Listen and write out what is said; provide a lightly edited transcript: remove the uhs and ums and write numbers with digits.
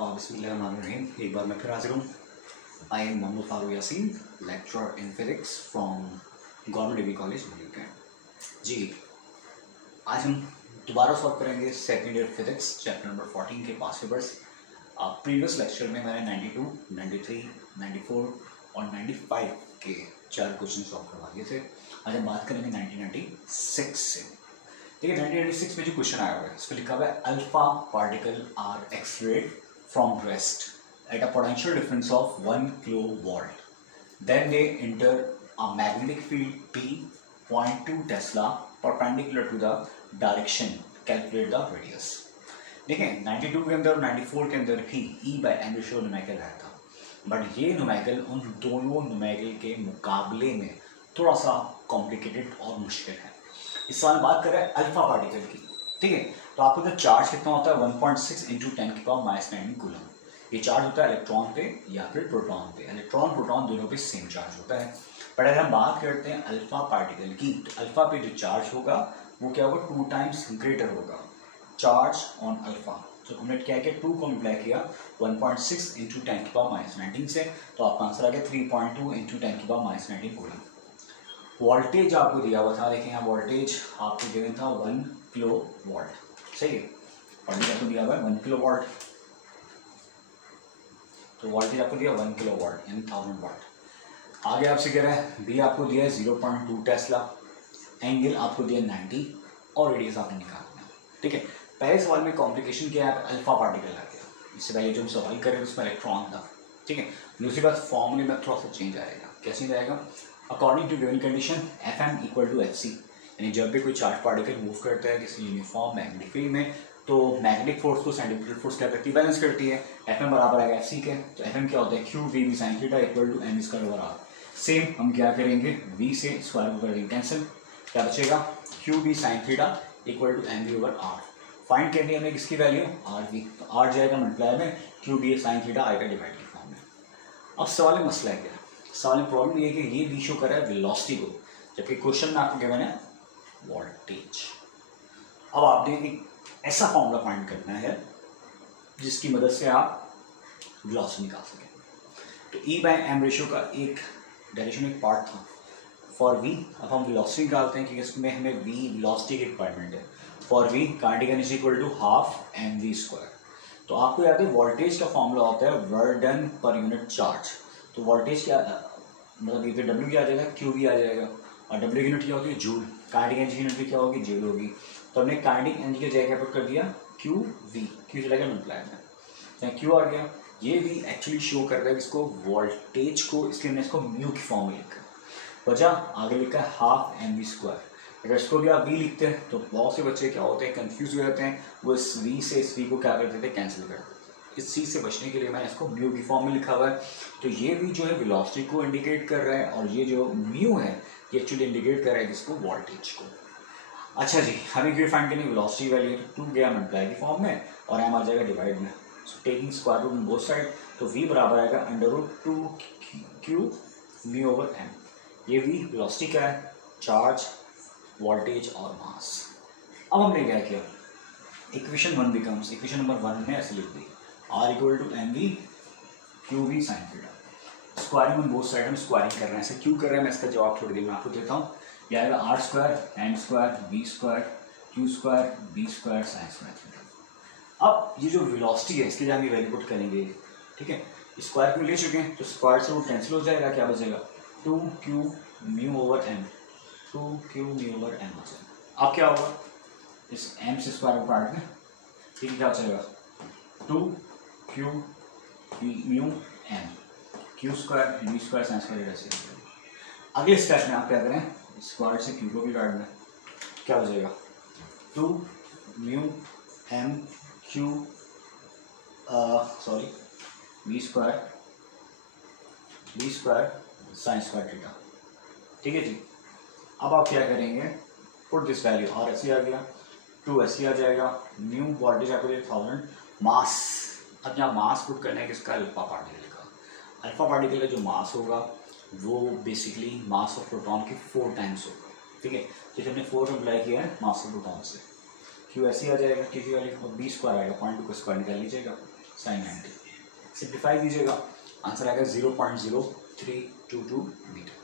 बिस्मिल्लाहिर्रहमानिर्रहीम। एक बार मैं फिर हाजिर हूँ। I am Mohammad Farooq Yaseen, lecturer in physics from government degree college New York. जी, आज हम दोबारा सॉल्व करेंगे second year physics chapter number 14 के पास पेपर्स। प्रीवियस लेक्चर में मैंने 92, 93, 94 और 95 के 4 क्वेश्चन सॉल्व करवा दिए थे। आज हम बात करेंगे 1996 से। देखिए 1996 में जो क्वेश्चन आया हुआ है इस पर लिखा हुआ है alpha particle are accelerate from rest at a potential difference of 1 kilovolt, then they enter a magnetic field P 0.2 tesla perpendicular to the direction, calculate the radius. देखें 92 के अंदर और 94 के अंदर भी E/m रेशियो न्यूमेरिकल आया था, बट ये न्यूमेरिकल उन दोनों न्यूमेरिकल के मुकाबले में थोड़ा सा कॉम्प्लिकेटेड और मुश्किल है। इस सवाल में बात कर रहे हैं अल्फा पार्टिकल की, ठीक है। तो आपको जो चार्ज कितना होता है 1.6 × 10⁻⁻⁹ कूलम। ये चार्ज होता है इलेक्ट्रॉन पे या फिर प्रोटॉन पे। इलेक्ट्रॉन प्रोटॉन दोनों पे सेम चार्ज होता है। बट अगर हम बात करते हैं अल्फा पार्टिकल की, तो अल्फा पे जो चार्ज होगा वो क्या होगा, 2 टाइम्स ग्रेटर होगा चार्ज ऑन अल्फा। तो हमने क्या किया, 2 को मल्टीप्लाई किया 1.6 × 10⁻⁻⁹ से, तो आपका आंसर आ गया 3.2 × 10⁻⁻⁹ कूलम। वोल्टेज आपको दिया हुआ था, देखें यहाँ वोल्टेज आपको गिवन था 1 किलो वोल्ट, सही है। वोल्टेज आपको दिया हुआ है 1 किलो वोल्ट, तो वोल्टेज आपको दिया 1 किलो वोल्ट यानी 1000 वाट। आगे आपसे कह रहा है बी आपको दिया है 0.2 टेस्ला, एंगल आपको दिया 90 और रेडियस आपने निकालना है, ठीक है। पहले सवाल में कॉम्प्लिकेशन क्या है, अल्फा पार्टिकल आ गया। इससे पहले जो हम सवाल करें उसमें इलेक्ट्रॉन था, ठीक है। दूसरी बात फॉर्मूले में थोड़ा सा चेंज आएगा। क्या चेंज आएगा, according to given condition Fm = Fc, यानी जब भी कोई चार्ज पार्टिकल मूव करता है किसी यूनिफॉर्म मैग्नेटिक फील्ड में, तो मैग्नेटिक फोर्स को सेंट्रीफ्यूगल फोर्स क्या करती है, बैलेंस करती है। Fm बराबर आएगा Fc के, तो Fm क्या होता है, QV sin θ = mv²/r। सेम हम क्या करेंगे, V से स्क्वायर को कर देंगे कैंसिल, क्या बचेगा, QV sin θ = mv/r। फाइंड करनी है हमें किसकी वैल्यू, Rv, तो R जाएगा मल्टीप्लाई में, QV sin θ आएगा डिवाइड के फॉर्म में। अब सवाल में मसला है क्या, सवाल में प्रॉब्लम ये है कि ये भी शो कर रहा है वेलोसिटी को, जबकि क्वेश्चन में आपको गिवन है वोल्टेज। अब आपने एक ऐसा फॉर्मूला फाइंड करना है जिसकी मदद से आप वेलोसिटी निकाल सकें। तो E/m रेशियो का एक डायरेक्शन एक पार्ट था फॉर V। अब हम वेलोसिटी निकालते हैं क्योंकि इसमें हमें V वेलोसिटी की रिक्वायरमेंट है। For V kinetic energy = 12 mv²। तो आपको याद है वोल्टेज का फॉर्मूला होता है work done per unit charge. तो वोल्टेज क्या मतलब ये W क्या आ जाएगा, QV आ जाएगा, और W यूनिट क्या होती है, जूल। काइनेटिक एनर्जी यूनिट भी क्या होगी, जूल होगी। तो हमने काइनेटिक एनर्जी की जगह पुट कर दिया QV, Q चला गया मल्टीप्लाई में, तो Q आ गया। ये भी एक्चुअली शो कर रहा है इसको वोल्टेज को, इसके हमने इसको म्यू की फॉर्म में लिखा। वजह आगे लिखा है 12 mv²। अगर इसको भी आप V लिखते हैं तो बहुत से बच्चे क्या होते हैं, कंफ्यूज हो जाते हैं, वो इस V से इस V को क्या करते थे, कैंसिल कर देते। इस चीज़ से बचने के लिए मैंने इसको म्यू की फॉर्म में लिखा हुआ है। तो ये भी जो है वेलोसिटी को इंडिकेट कर रहा है, और ये जो म्यू है ये एक्चुअली इंडिकेट कर रहा है किसको, वोल्टेज को। अच्छा जी, हमें क्या फाइंड करनी है, वेलोसिटी वैल्यू। तो 2 गया मल्टीप्लाई की फॉर्म में और m आ जाएगा डिवाइड में, taking square root both side. तो V बराबर आएगा √2 μ/m। ये V वेलोसिटी क्या है, चार्ज, वोल्टेज और मास। अब हमने क्या किया, इक्वेशन 1 बिकम्स, इक्वेशन नंबर 1 हमने ऐसे लिख दी, R = mv QV sin θ। Squaring on both side, हम स्क्वायरिंग कर रहे हैं। ऐसे क्यों कर रहे हैं मैं इसका जवाब थोड़ी देर में आपको देता हूँ। ये आएगा R² m² v² q² b² sin²। अब ये जो वेलोसिटी है इसके लिए हम ये वैल्यू पुट करेंगे, ठीक है। स्क्वायर क्यों ले चुके हैं, तो स्क्वायर से वो कैंसिल हो जाएगा, क्या बचेगा 2q μ/m, 2q μ/m बचेगा। अब क्या होगा, इस m से स्क्वायर को काट में, ठीक है, क्या बचेगा 2q μm q² b² sin²। ऐसे अगले स्टेप में आप क्या करें, स्क्वायर से q को भी काट दें, क्या हो जाएगा 2 μm q b² sin²θ, ठीक है जी। अब आप क्या करेंगे, पुट दिस वैल्यू, और ऐसे आ गया 2 ऐसे आ जाएगा, न्यू वोल्टेज आपको 1000, मास। अब यहाँ मास पुट करना है किसका, अल्फा पार्टिकल का। अल्फा पार्टिकल का जो मास होगा वो बेसिकली मास ऑफ प्रोटॉन की 4 टाइम्स होगा, ठीक है। जैसे हमने 4 अप्लाई किया है मास ऑफ प्रोटॉन से, Q ऐसे आ जाएगा, Q की वैल्यू, और B² आएगा, 0.2 का स्क्वायर निकाल लीजिएगा, साइन 90। सिंप्लीफाई कीजिएगा, आंसर आएगा 0.0322 मीटर।